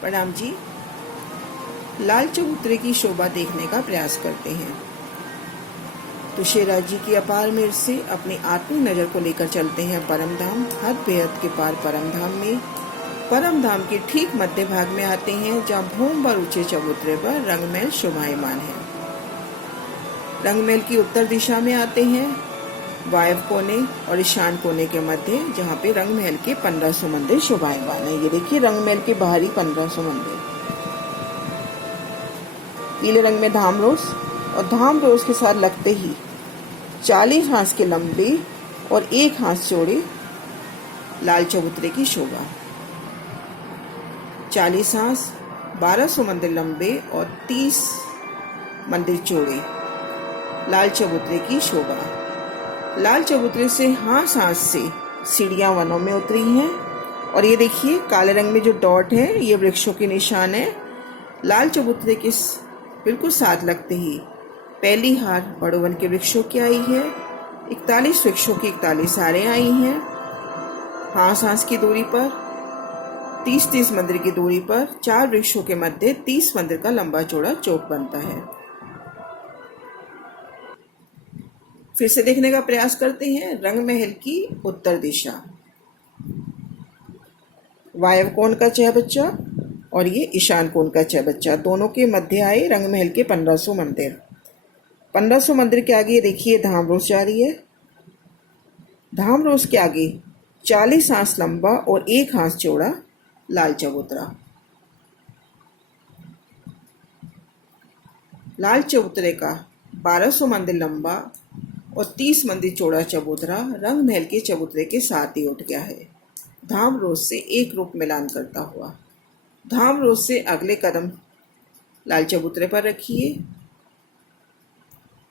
प्रणाम जी। लाल चबूतरे की शोभा देखने का प्रयास करते हैं तो शेराज जी की अपार मेहर से अपनी आत्मी नज़र को लेकर चलते हैं परमधाम। हद बेहद के पार परमधाम में, परमधाम के ठीक मध्य भाग में आते हैं, जहाँ भूम पर ऊंचे चबूतरे पर रंगमहल शोभायमान है। रंगमहल की उत्तर दिशा में आते हैं, वायव्य कोने और ईशान कोने के मध्य, जहाँ पे रंगमहल के 1500 मंदिर शोभायमान है। ये देखिए रंगमहल के बाहरी 1500 मंदिर। पीले रंग में धाम रोज, और धाम रोज के साथ लगते ही 40 हाथ के लंबे और 1 हाथ चौड़े लाल चबूतरे की शोभा। 40 हाथ, 1200 मंदिर लंबे और 30 मंदिर चौड़े लाल चबूतरे की शोभा। लाल चबूतरे से हाथ हाथ से सीढ़ियां वनों में उतरी हैं, और ये देखिए काले रंग में जो डॉट है ये वृक्षों के निशान है। लाल चबूतरे के बिल्कुल साथ लगते ही पहली हार बड़ोवन के वृक्षों की आई है। 41 वृक्षों की 41 हारें आई हैं। हाथ हाथ की दूरी पर 30-30 मंदिर की दूरी पर 4 वृक्षों के मध्य 30 मंदिर का लंबा चौड़ा चौक बनता है। फिर से देखने का प्रयास करते हैं रंगमहल की उत्तर दिशा। वायव्य कोण का चहबच्चा और ये ईशान कोण का चहबच्चा, दोनों के मध्य आए रंगमहल के 1500 मंदिर। 1500 मंदिर के आगे देखिए धाम रोज जा रही है। धाम रोज के आगे 40 हाथ लंबा और 1 हाथ चौड़ा लाल चबूतरा। लाल चबूतरे का 1200 मंदिर लंबा और 30 मंदिर चौड़ा चबूतरा रंगमहल के चबूतरे के साथ ही उठ गया है, धाम रोज से एक रूप मिलान करता हुआ। धाम रोज से अगले कदम लाल चबूतरे पर रखिए।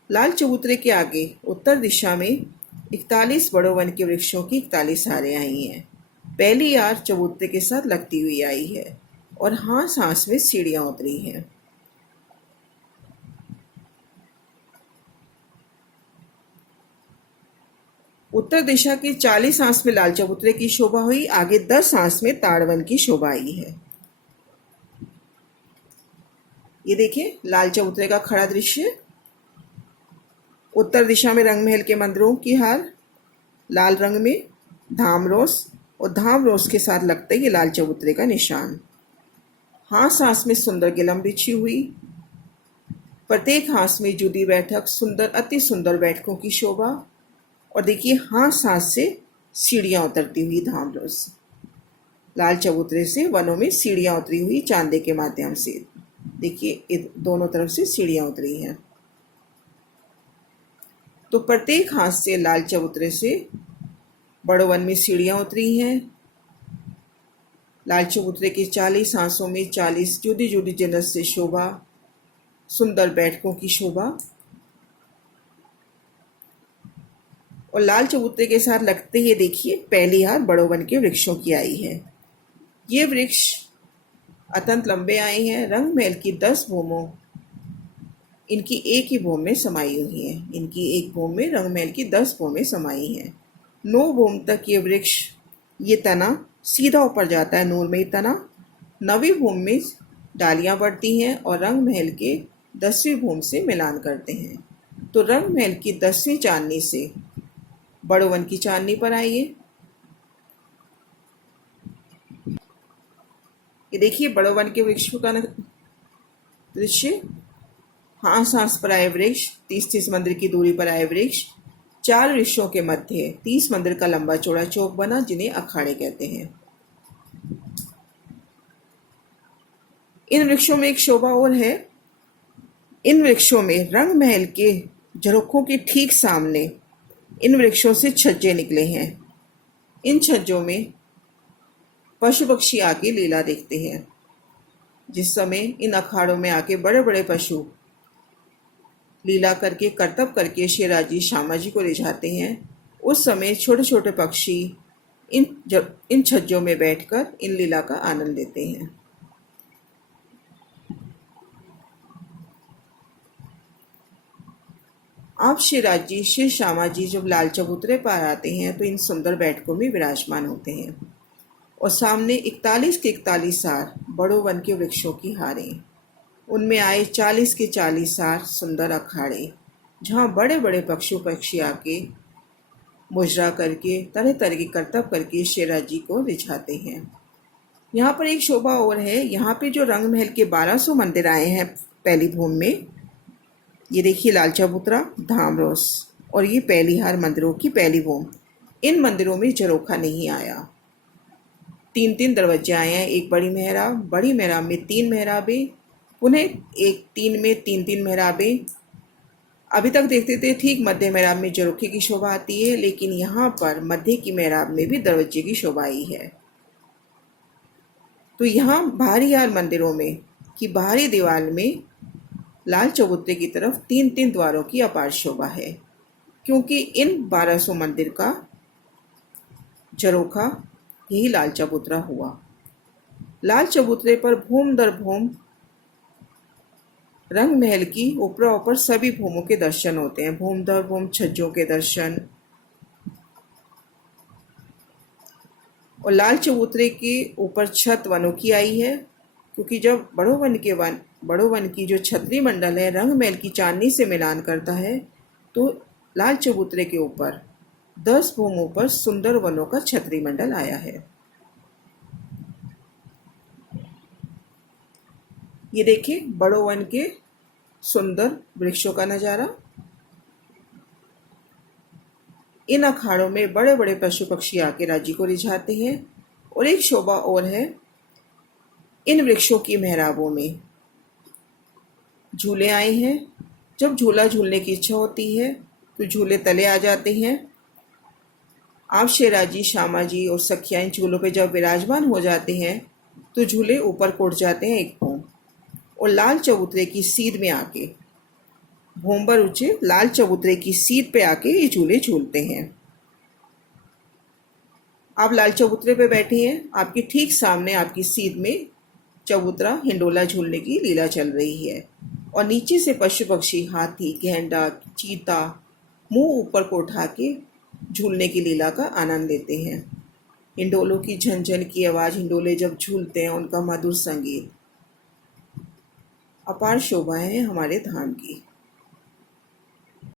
लाल चबूतरे के आगे उत्तर दिशा में 41 बड़ोवन के वृक्षों की 41 हारें आई हैं। पहली हार चबूतरे के साथ लगती हुई आई है और हाथ हाथ में सीढ़ियां उतरी हैं। उत्तर दिशा के 40 हाथ में लाल चबूतरे की शोभा हुई, आगे 10 हाथ में ताड़वन की शोभा आई है। ये देखिए लाल चबूतरे का खड़ा दृश्य। उत्तर दिशा में रंगमहल के मंदिरों की हार लाल रंग में, धाम रोज, और धाम रोज के साथ लगते ही लाल चबूतरे का निशान। हाथ हाथ में सुंदर गिलम बिछी हुई, प्रत्येक हाथ में जुदी बैठक, सुंदर अति सुंदर बैठकों की शोभा। और देखिए हाथ हाथ से सीढ़ियां उतरती हुई धाम रोज। लाल चबूतरे से वनों में सीढ़ियां उतरी हुई चांदे के माध्यम से। देखिए दोनों तरफ से सीढ़ियां उतरी हैं। तो प्रत्येक हाथ से लाल चबूतरे से बड़ोवन में सीढ़ियां उतरी हैं। लाल चबूतरे के 40 हाथों में 40 जुदी जुदी जिन्नत से शोभा, सुंदर बैठकों की शोभा। और लाल चबूतरे के साथ लगते ही देखिए पहली हार बड़ोवन के वृक्षों की आई है। ये वृक्ष अत्यंत लंबे आए हैं। रंगमहल की 10 भूमों इनकी एक ही भूम में समाई हुई है। इनकी एक भूम में रंगमहल की 10 भूमें समाई हैं। 9 भूम तक ये वृक्ष, ये तना सीधा ऊपर जाता है, नूरमयी तना। 9वीं भूम में डालियां बढ़ती हैं और रंगमहल के 10वीं भूम से मिलान करते हैं। तो रंगमहल की 10वीं चांदनी से बड़ोवन की चांदनी पर आइए। ये देखिए बड़ोवन के वृक्षों का दृश्य। हाथ हाथ पर आए वृक्ष, 30-30 मंदिर की दूरी पर आए वृक्ष, 4 वृक्षों के मध्य 30 मंदिर का लंबा चौड़ा चौक बना, जिन्हें अखाड़े कहते हैं। इन वृक्षों में एक शोभा और है। इन वृक्षों में रंगमहल के झरोखों के ठीक सामने इन वृक्षों से छज्जे निकले हैं। इन छज्जों में पशु पक्षी आके लीला देखते हैं। जिस समय इन अखाड़ों में आके बड़े बड़े पशु लीला करके, करतब करके शेराज जी श्यामा जी को रिझाते हैं, उस समय छोटे छोटे पक्षी इन छज्जों में बैठकर इन लीला का आनंद लेते हैं। आप शेराज जी, श्री श्यामा जी जब लाल चबूतरे पर आते हैं तो इन सुंदर बैठकों में विराजमान होते हैं, और सामने 41 के 41 हार बड़ों वन के वृक्षों की हारें। उनमें आए 40 के 40 हार सुंदर अखाड़े, जहाँ बड़े बड़े पशु पक्षी आके मुजरा करके तरह तरह के करतब करके शेरा जी को रिझाते हैं। यहाँ पर एक शोभा और है। यहाँ पे जो रंग महल के 1200 मंदिर आए हैं पहली भूम में, ये देखिए लाल चबूतरा, धामरोस और ये पहली हार मंदिरों की पहली भूम। इन मंदिरों में झरोखा नहीं आया। 3-3 दरवाजे आए हैं। एक बड़ी मेहराब में 3 मेहराबें, पुनः एक 3 में 3-3 मेहराबें। अभी तक देखते थे ठीक मध्य मेहराब में झरोखे की शोभा आती है, लेकिन यहाँ पर मध्य की मेहराब में भी दरवाजे की शोभा आई है। तो यहाँ बाहरी हार मंदिरों में की बाहरी दीवार में लाल चबूतरे की तरफ 3-3 द्वारों की अपार शोभा है, क्योंकि इन 1200 मंदिर का झरोखा यही लाल चबूतरा हुआ। लाल चबूतरे पर भूम दर भूम रंग महल की ऊपरा ऊपर सभी भूमों के दर्शन होते हैं। भूम दर भूम छज्जों के दर्शन। और लाल चबूतरे के ऊपर छत वनों की आई है, क्योंकि जब बड़ों वन की जो छतरी मंडल है रंग महल की चांदनी से मिलान करता है, तो लाल चबूतरे के ऊपर 10 भूमों पर सुंदर वनों का छतरी मंडल आया है। ये देखिए बड़ों वन के सुंदर वृक्षों का नज़ारा। इन अखाड़ों में बड़े बड़े पशु पक्षी आके राज्य को रिझाते हैं। और एक शोभा और है, इन वृक्षों की मेहराबों में झूले आए हैं। जब झूला झूलने की इच्छा होती है तो झूले तले आ जाते हैं। आप शेराजी, श्यामा जी और सखियाँ इन झूलों पे जब विराजमान हो जाते हैं तो झूले ऊपर को उठ जाते हैं एक भूम, और लाल चबूतरे की सीध में आके भूम पर ऊंचे लाल चबूतरे की सीध पे आके ये झूले झूलते हैं। आप लाल चबूतरे पे बैठे हैं, आपके ठीक सामने आपकी सीध में चबूतरा हिंडोला झूलने की लीला चल रही है, और नीचे से पशु पक्षी, हाथी, गेंडा, चीता मुंह ऊपर को उठा के झूलने की लीला का आनंद लेते हैं। हिंडोलों की झनझन की आवाज़, हिंडोले जब झूलते हैं उनका मधुर संगीत, अपार शोभा है हमारे धाम की।